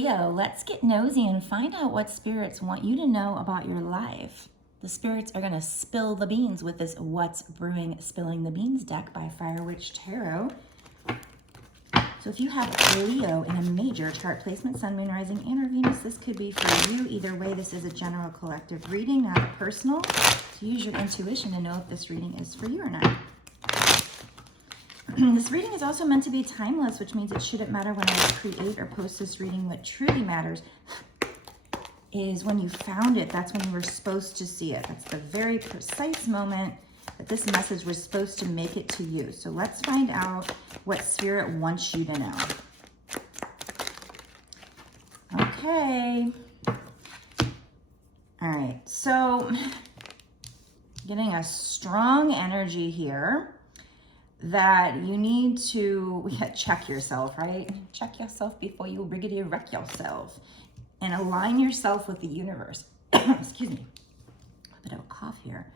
Leo, let's get nosy and find out what spirits want you to know about your life. The spirits are going to spill the beans with this What's Brewing Spilling the Beans deck by Fire Witch Tarot. So if you have Leo in a major chart placement, Sun, Moon, Rising, and or Venus, this could be for you. Either way, this is a general collective reading, not a personal. So use your intuition to know if this reading is for you or not. This reading is also meant to be timeless, which means it shouldn't matter when I create or post this reading. What truly matters is when you found it. That's when you were supposed to see it. That's the very precise moment that this message was supposed to make it to you. So let's find out what Spirit wants you to know. Okay. All right. So getting a strong energy here that you need to check yourself, right? Check yourself before you riggedy wreck yourself and align yourself with the universe. Excuse me, a bit of a cough here.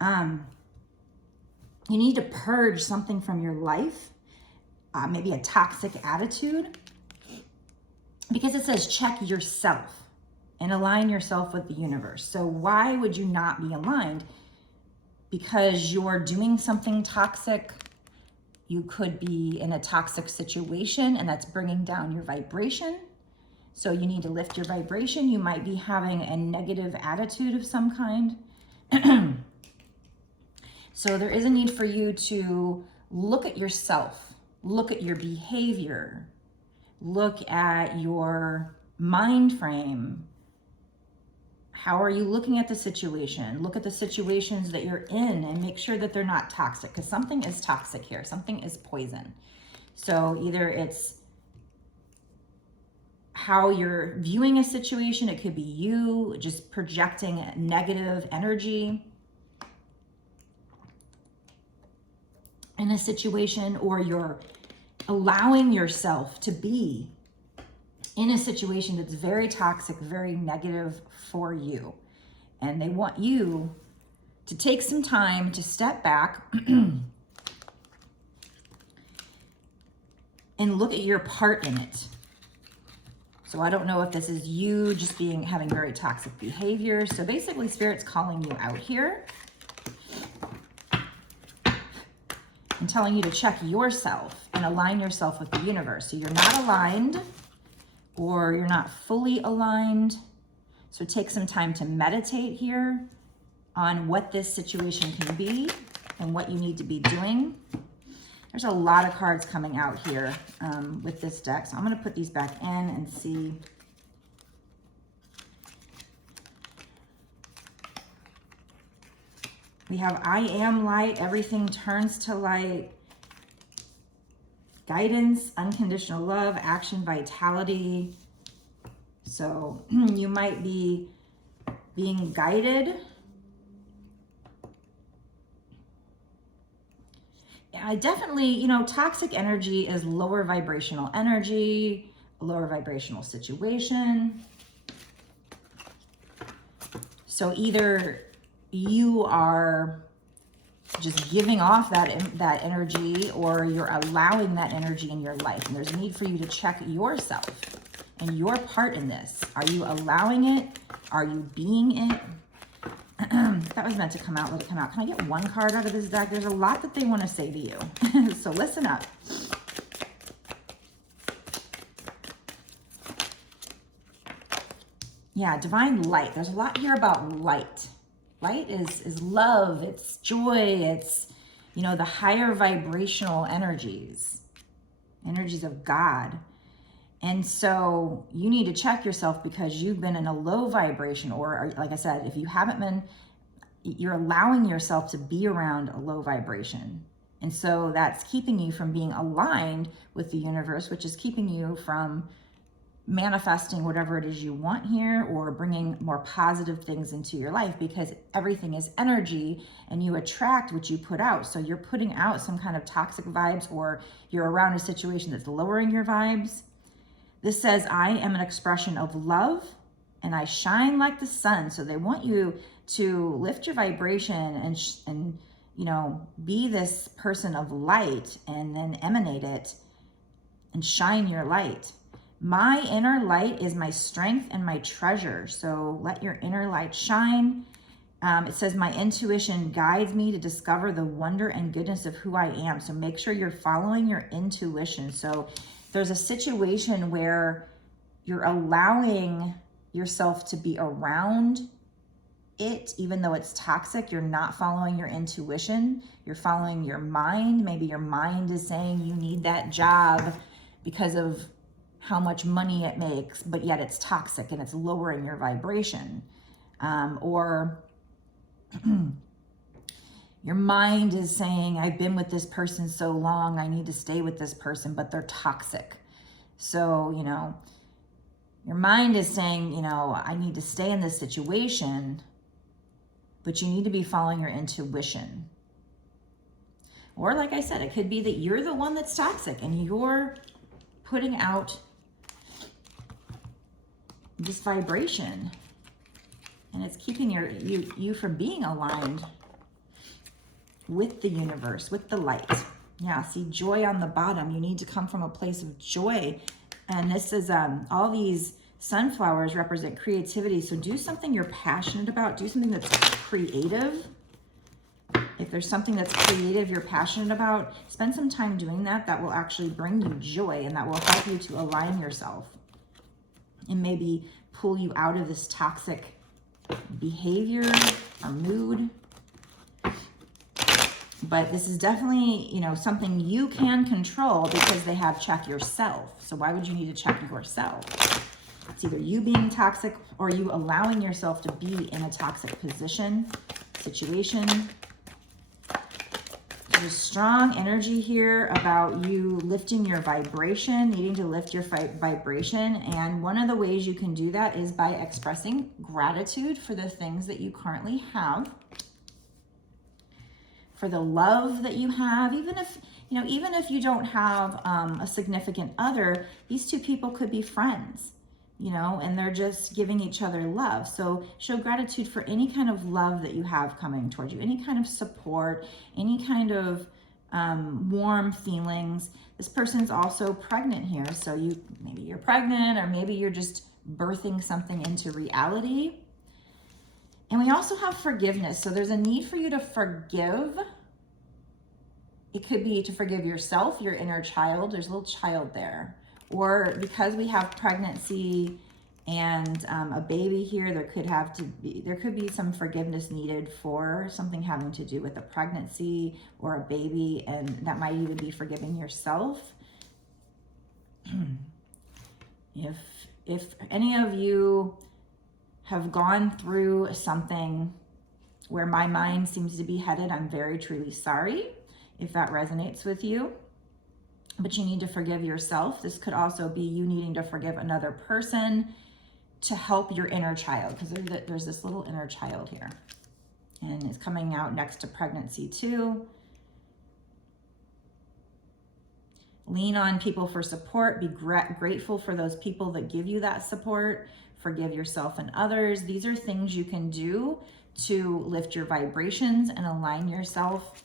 You need to purge something from your life, maybe a toxic attitude, because it says check yourself and align yourself with the universe. So why would you not be aligned? Because you're doing something toxic. You could be in a toxic situation and that's bringing down your vibration. So you need to lift your vibration. You might be having a negative attitude of some kind. So there is a need for you to look at yourself, look at your behavior, look at your mind frame. How are you looking at the situation? Look at the situations that you're in and make sure that they're not toxic, because something is toxic here. Something is poison. So either it's how you're viewing a situation. It could be you just projecting negative energy in a situation, or you're allowing yourself to be in a situation that's very toxic, very negative for you. And they want you to take some time to step back and look at your part in it. So I don't know if this is you just having very toxic behavior. So basically Spirit's calling you out here and telling you to check yourself and align yourself with the universe. So you're not aligned, or you're not fully aligned. So take some time to meditate here on what this situation can be and what you need to be doing. There's a lot of cards coming out here with this deck. So I'm going to put these back in and see. We have I am light. Everything turns to light. Guidance, unconditional love, action, vitality. So you might be being guided. I definitely, toxic energy is lower vibrational energy, a lower vibrational situation. So either you are just giving off that energy, or you're allowing that energy in your life. And there's a need for you to check yourself and your part in this. Are you allowing it? Are you being it? That was meant to come out. Let it come out. Can I get one card out of this deck? There's a lot that they want to say to you. So listen up. Yeah, divine light. There's a lot here about light. Light is love, it's joy, it's, the higher vibrational energies of God. And so you need to check yourself, because you've been in a low vibration, or like I said, if you haven't been, you're allowing yourself to be around a low vibration. And so that's keeping you from being aligned with the universe, which is keeping you from manifesting whatever it is you want here, or bringing more positive things into your life, because everything is energy and you attract what you put out. So you're putting out some kind of toxic vibes, or you're around a situation that's lowering your vibes. This says, I am an expression of love and I shine like the sun. So they want you to lift your vibration and be this person of light, and then emanate it and shine your light. My inner light is my strength and my treasure. So let your inner light shine. It says, my intuition guides me to discover the wonder and goodness of who I am. So make sure you're following your intuition. So there's a situation where you're allowing yourself to be around it, even though it's toxic. You're not following your intuition. You're following your mind. Maybe your mind is saying you need that job because of how much money it makes, but yet it's toxic and it's lowering your vibration. Or your mind is saying, I've been with this person so long, I need to stay with this person, but they're toxic. So, you know, your mind is saying, you know, I need to stay in this situation, but you need to be following your intuition. Or like I said, it could be that you're the one that's toxic and you're putting out this vibration and it's keeping you from being aligned with the universe, with the light. Yeah, see joy on the bottom. You need to come from a place of joy. And this is all these sunflowers represent creativity. So do something you're passionate about. Do something that's creative. If there's something that's creative you're passionate about, spend some time doing that. That will actually bring you joy and that will help you to align yourself and maybe pull you out of this toxic behavior or mood. But this is definitely, you know, something you can control because they have check yourself. So why would you need to check yourself? It's either you being toxic or you allowing yourself to be in a toxic situation. There's strong energy here about you lifting your vibration, needing to lift your vibration. And one of the ways you can do that is by expressing gratitude for the things that you currently have, for the love that you have. Even if you don't have a significant other, these two people could be friends, you know, and they're just giving each other love. So show gratitude for any kind of love that you have coming towards you, any kind of support, any kind of warm feelings. This person's also pregnant here. So maybe you're pregnant, or maybe you're just birthing something into reality. And we also have forgiveness. So there's a need for you to forgive. It could be to forgive yourself, your inner child. There's a little child there. Or because we have pregnancy and a baby here, there could be some forgiveness needed for something having to do with a pregnancy or a baby, and that might even be forgiving yourself. If any of you have gone through something where my mind seems to be headed, I'm very truly sorry if that resonates with you. But you need to forgive yourself. This could also be you needing to forgive another person to help your inner child, because there's this little inner child here. And it's coming out next to pregnancy too. Lean on people for support. Be grateful for those people that give you that support. Forgive yourself and others. These are things you can do to lift your vibrations and align yourself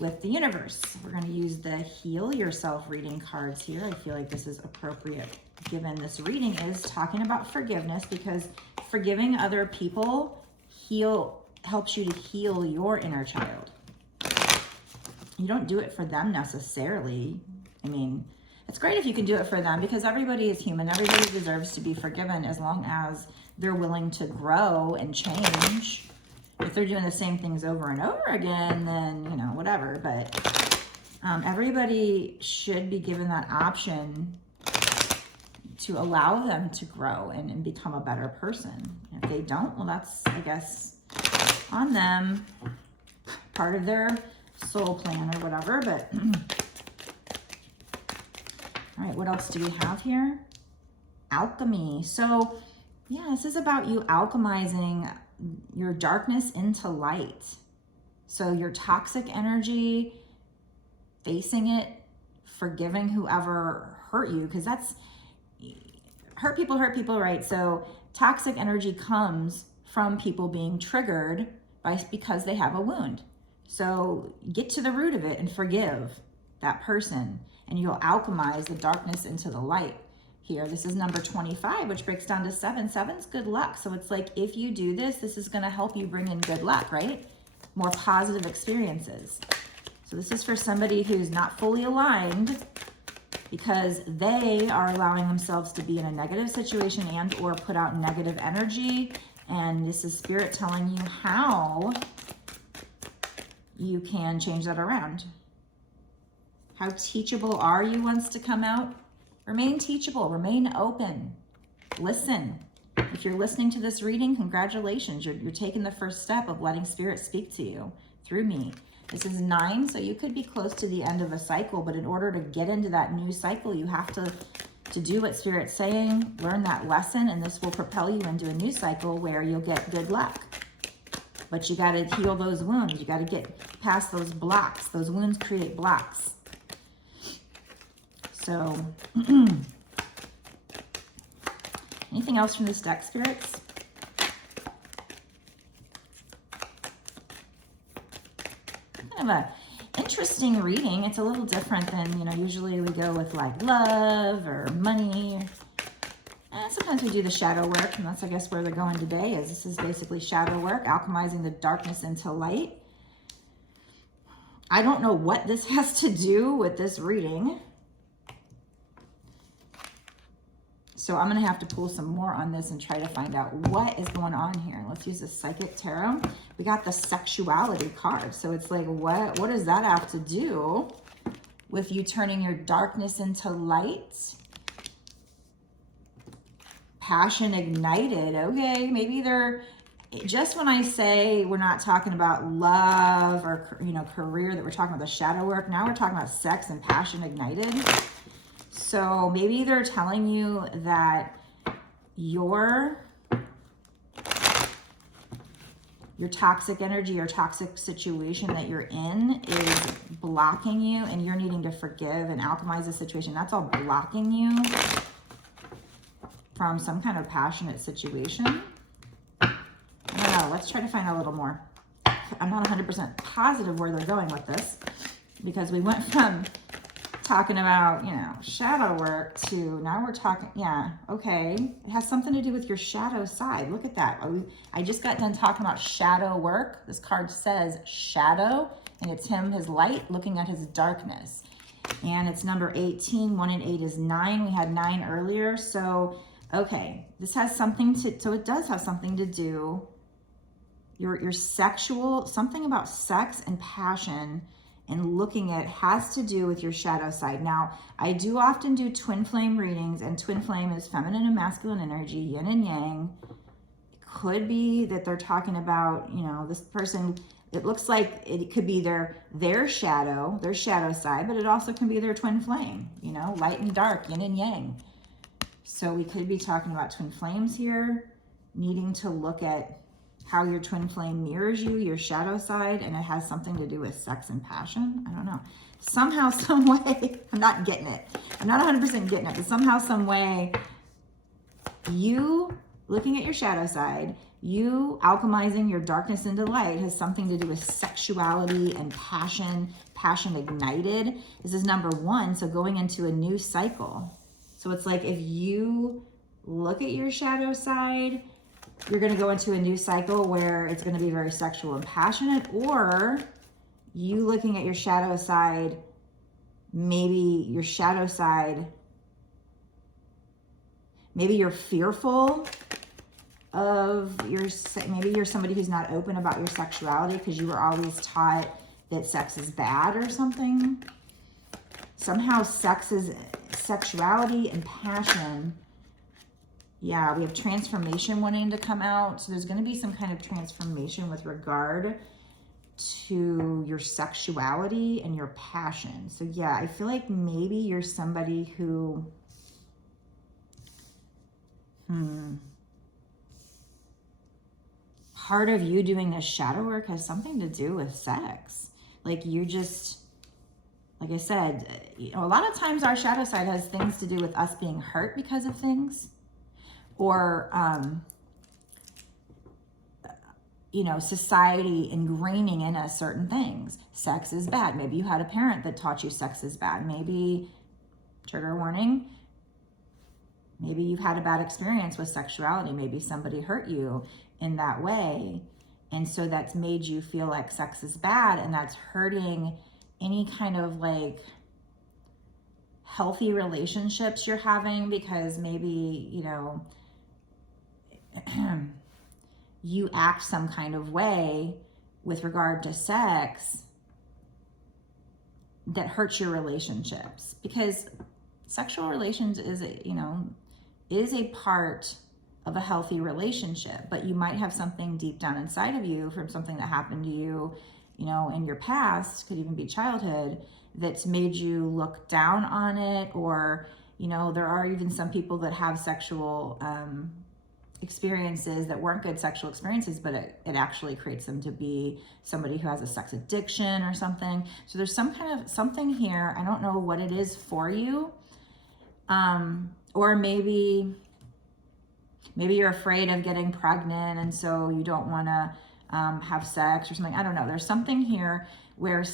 with the universe. We're going to use the Heal Yourself reading cards here. I feel like this is appropriate given this reading is talking about forgiveness, because forgiving other people helps you to heal your inner child. You don't do it for them necessarily. I mean, it's great if you can do it for them, because everybody is human. Everybody deserves to be forgiven as long as they're willing to grow and change. If they're doing the same things over and over again, then, you know, whatever. But everybody should be given that option to allow them to grow and become a better person. If they don't, well, that's, I guess, on them, part of their soul plan or whatever. But all right, what else do we have here? Alchemy. So yeah, this is about you alchemizing your darkness into light. So your toxic energy, facing it, forgiving whoever hurt you, because that's hurt people, right? So toxic energy comes from people being triggered because they have a wound. So get to the root of it and forgive that person, and you'll alchemize the darkness into the light. here. This is number 25, which breaks down to 7. 7's good luck. So it's like, if you do this, this is going to help you bring in good luck, right? More positive experiences. So this is for somebody who's not fully aligned because they are allowing themselves to be in a negative situation and or put out negative energy. And this is Spirit telling you how you can change that around. How teachable are you wants to come out. Remain teachable, remain open, listen. If you're listening to this reading, congratulations. You're taking the first step of letting Spirit speak to you through me. This is 9, so you could be close to the end of a cycle, but in order to get into that new cycle, you have to do what Spirit's saying, learn that lesson, and this will propel you into a new cycle where you'll get good luck. But you got to heal those wounds. You got to get past those blocks. Those wounds create blocks. So, anything else from this deck, Spirits? Kind of a interesting reading. It's a little different than, usually we go with like love or money. And sometimes we do the shadow work, and that's, I guess, where they're going today. Is this is basically shadow work, alchemizing the darkness into light. I don't know what this has to do with this reading. So I'm going to have to pull some more on this and try to find out what is going on here. Let's use the Psychic Tarot. We got the sexuality card. So it's like, what does that have to do with you turning your darkness into light? Passion ignited. Okay, maybe they're, just when I say we're not talking about love or, career, that we're talking about the shadow work. Now we're talking about sex and passion ignited. So maybe they're telling you that your toxic energy or toxic situation that you're in is blocking you, and you're needing to forgive and alchemize the situation. That's all blocking you from some kind of passionate situation. I don't know. Let's try to find out a little more. I'm not 100% positive where they're going with this, because we went from talking about, shadow work to now we're talking, okay. It has something to do with your shadow side. Look at that. I just got done talking about shadow work. This card says shadow, and it's him, his light, looking at his darkness. And it's number 18. 1 and 8 is 9. We had 9 earlier. So, okay, this has something to, so it does have something to do, your sexual, something about sex and passion and looking at has to do with your shadow side. Now, I do often do twin flame readings, and twin flame is feminine and masculine energy, yin and yang. It could be that they're talking about, this person, it looks like it could be their shadow side, but it also can be their twin flame, light and dark, yin and yang. So we could be talking about twin flames here, needing to look at how your twin flame mirrors you, your shadow side, and it has something to do with sex and passion. I don't know. Somehow, some way, I'm not getting it. I'm not 100% getting it, but somehow, some way, you looking at your shadow side, you alchemizing your darkness into light has something to do with sexuality and passion ignited. This is number 1, so going into a new cycle. So it's like if you look at your shadow side, you're going to go into a new cycle where it's going to be very sexual and passionate, or you looking at your shadow side, maybe your shadow side, maybe you're fearful of maybe you're somebody who's not open about your sexuality because you were always taught that sex is bad or something. Somehow sexuality and passion. Yeah, we have transformation wanting to come out. So there's going to be some kind of transformation with regard to your sexuality and your passion. So yeah, I feel like maybe you're somebody who, part of you doing this shadow work has something to do with sex. Like you just, like I said, a lot of times our shadow side has things to do with us being hurt because of things. Or, society ingraining in us certain things. Sex is bad. Maybe you had a parent that taught you sex is bad. Maybe, trigger warning, Maybe you've had a bad experience with sexuality. Maybe somebody hurt you in that way. And so that's made you feel like sex is bad, and that's hurting any kind of like healthy relationships you're having, because maybe, you know, you act some kind of way with regard to sex that hurts your relationships, because sexual relations is a part of a healthy relationship. But you might have something deep down inside of you from something that happened to you, you know, in your past, could even be childhood, that's made you look down on it. Or, you know, there are even some people that have sexual experiences that weren't good sexual experiences, but it actually creates them to be somebody who has a sex addiction or something. So there's some kind of something here. I don't know what it is for you. Or maybe you're afraid of getting pregnant, and so you don't want to have sex or something. I don't know. There's something here where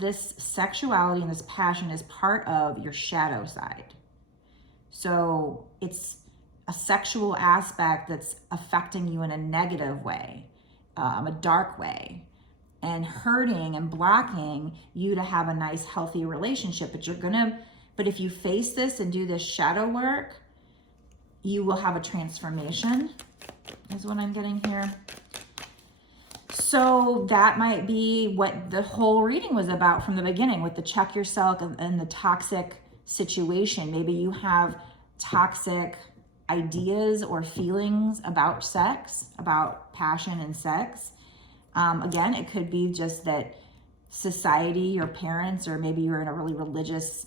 this sexuality and this passion is part of your shadow side. So it's a sexual aspect that's affecting you in a negative way, a dark way, and hurting and blocking you to have a nice, healthy relationship. But if you face this and do this shadow work, you will have a transformation, is what I'm getting here. So that might be what the whole reading was about from the beginning, with the check yourself and the toxic situation. Maybe you have toxic ideas or feelings about sex, about passion and sex. Again, it could be just that society, your parents, or maybe you're in a really religious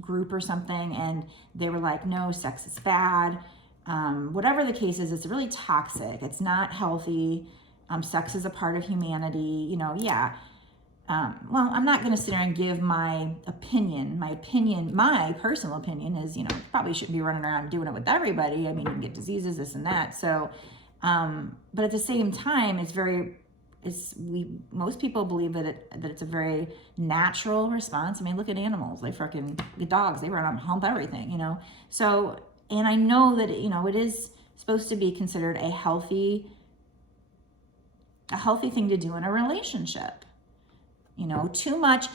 group or something, and they were like, no, sex is bad. Whatever the case is, it's really toxic. It's not healthy. Sex is a part of humanity, you know, yeah. Well, I'm not going to sit there and give my opinion. My personal opinion is, you know, probably shouldn't be running around doing it with everybody. I mean, you can get diseases, this and that. So, but at the same time, most people believe that it's a very natural response. I mean, look at animals. The dogs, they run up and hump everything, you know. So, and I know that, you know, it is supposed to be considered a healthy thing to do in a relationship. You know, too much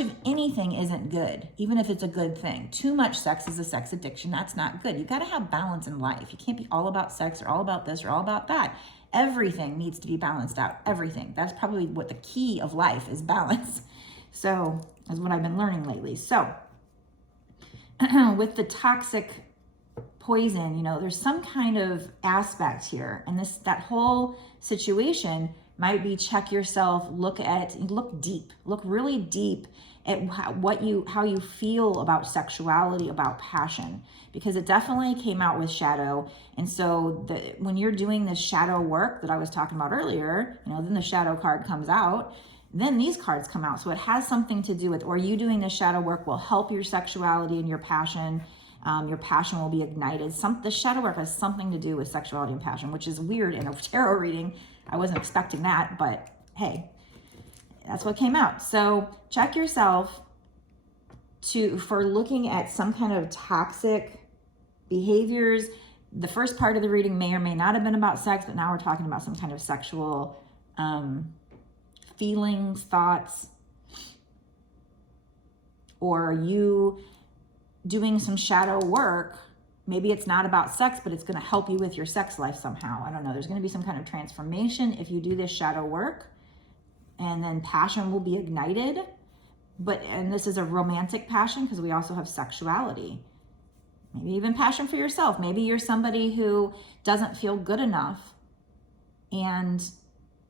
of anything isn't good, even if it's a good thing. Too much sex is a sex addiction. That's not good. You got to have balance in life. You can't be all about sex or all about this or all about that. Everything needs to be balanced out. Everything. That's probably what the key of life is, balance. So that's what I've been learning lately. So with the toxic poison, you know, there's some kind of aspect here, and that whole situation might be check yourself, look deep, look really deep at how you feel about sexuality, about passion, because it definitely came out with shadow. And so when you're doing this shadow work that I was talking about earlier, you know, then the shadow card comes out, then these cards come out. So it has something to do with, or you doing this shadow work will help your sexuality and your passion. Your passion will be ignited. The shadow work has something to do with sexuality and passion, which is weird in a tarot reading. I wasn't expecting that, but hey, that's what came out. So check yourself for looking at some kind of toxic behaviors. The first part of the reading may or may not have been about sex, but now we're talking about some kind of sexual feelings, thoughts, or you doing some shadow work. Maybe it's not about sex, but it's going to help you with your sex life somehow. I don't know. There's going to be some kind of transformation if you do this shadow work, and then passion will be ignited. And this is a romantic passion, because we also have sexuality. Maybe even passion for yourself. Maybe you're somebody who doesn't feel good enough, and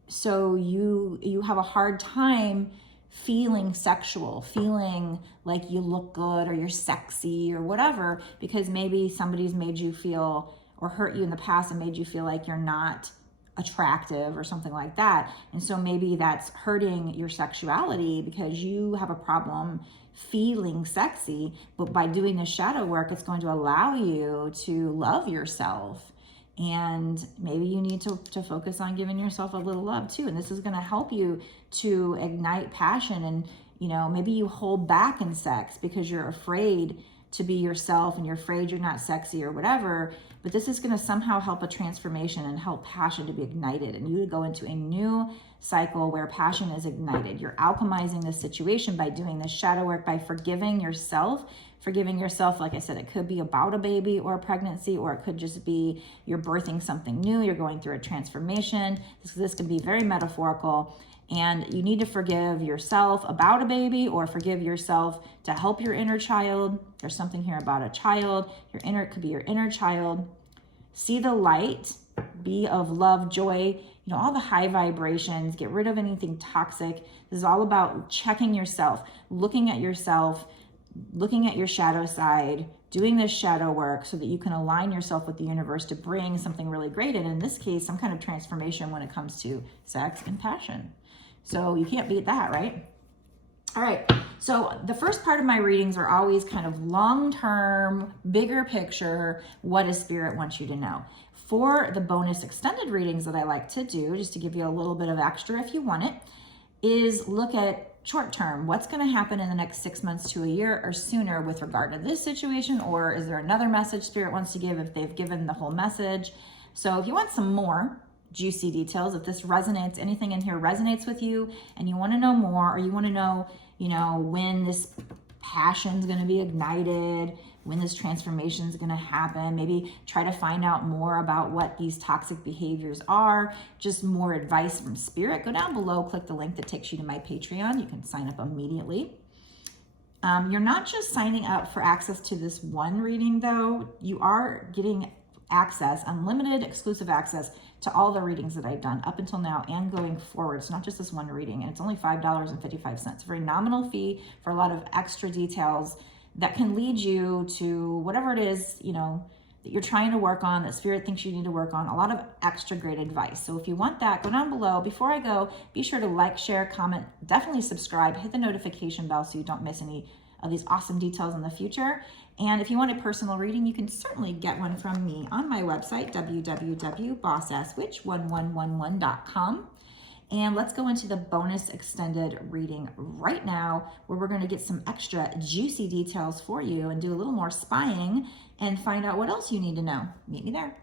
so you have a hard time feeling sexual, feeling like you look good or you're sexy or whatever, because maybe somebody's made you feel or hurt you in the past and made you feel like you're not attractive or something like that. And so maybe that's hurting your sexuality because you have a problem feeling sexy. But by doing this shadow work, it's going to allow you to love yourself. And maybe you need to focus on giving yourself a little love too. And this is going to help you to ignite passion. And, you know, maybe you hold back in sex because you're afraid to be yourself and you're afraid you're not sexy or whatever, but this is going to somehow help a transformation and help passion to be ignited and you to go into a new cycle where passion is ignited. You're alchemizing this situation by doing this shadow work, by forgiving yourself. Forgiving yourself, like I said, it could be about a baby or a pregnancy, or it could just be you're birthing something new, you're going through a transformation. This can be very metaphorical. And you need to forgive yourself about a baby or forgive yourself to help your inner child. There's something here about a child. It could be your inner child. See the light, be of love, joy, all the high vibrations, get rid of anything toxic. This is all about checking yourself, looking at yourself, looking at your shadow side, doing this shadow work so that you can align yourself with the universe to bring something really great. And in this case, some kind of transformation when it comes to sex and passion. So you can't beat that, right? All right. So the first part of my readings are always kind of long-term, bigger picture. What does Spirit want you to know? For the bonus extended readings that I like to do, just to give you a little bit of extra if you want it, is look at short term. What's going to happen in the next 6 months to a year or sooner with regard to this situation? Or is there another message Spirit wants to give if they've given the whole message? So if you want some more juicy details, if this resonates, anything in here resonates with you and you want to know more, or you want to know, when this passion's going to be ignited, when this transformation is going to happen, maybe try to find out more about what these toxic behaviors are, just more advice from Spirit, go down below, click the link that takes you to my Patreon. You can sign up immediately. You're not just signing up for access to this one reading though, you are getting access, unlimited exclusive access to all the readings that I've done up until now and going forward. It's not just this one reading, and it's only $5.55. A very nominal fee for a lot of extra details that can lead you to whatever it is, that you're trying to work on, that Spirit thinks you need to work on, a lot of extra great advice. So if you want that, go down below. Before I go, be sure to like, share, comment, definitely subscribe, hit the notification bell so you don't miss any of these awesome details in the future. And if you want a personal reading, you can certainly get one from me on my website, www.bossasswitch1111.com. And let's go into the bonus extended reading right now, where we're going to get some extra juicy details for you and do a little more spying and find out what else you need to know. Meet me there.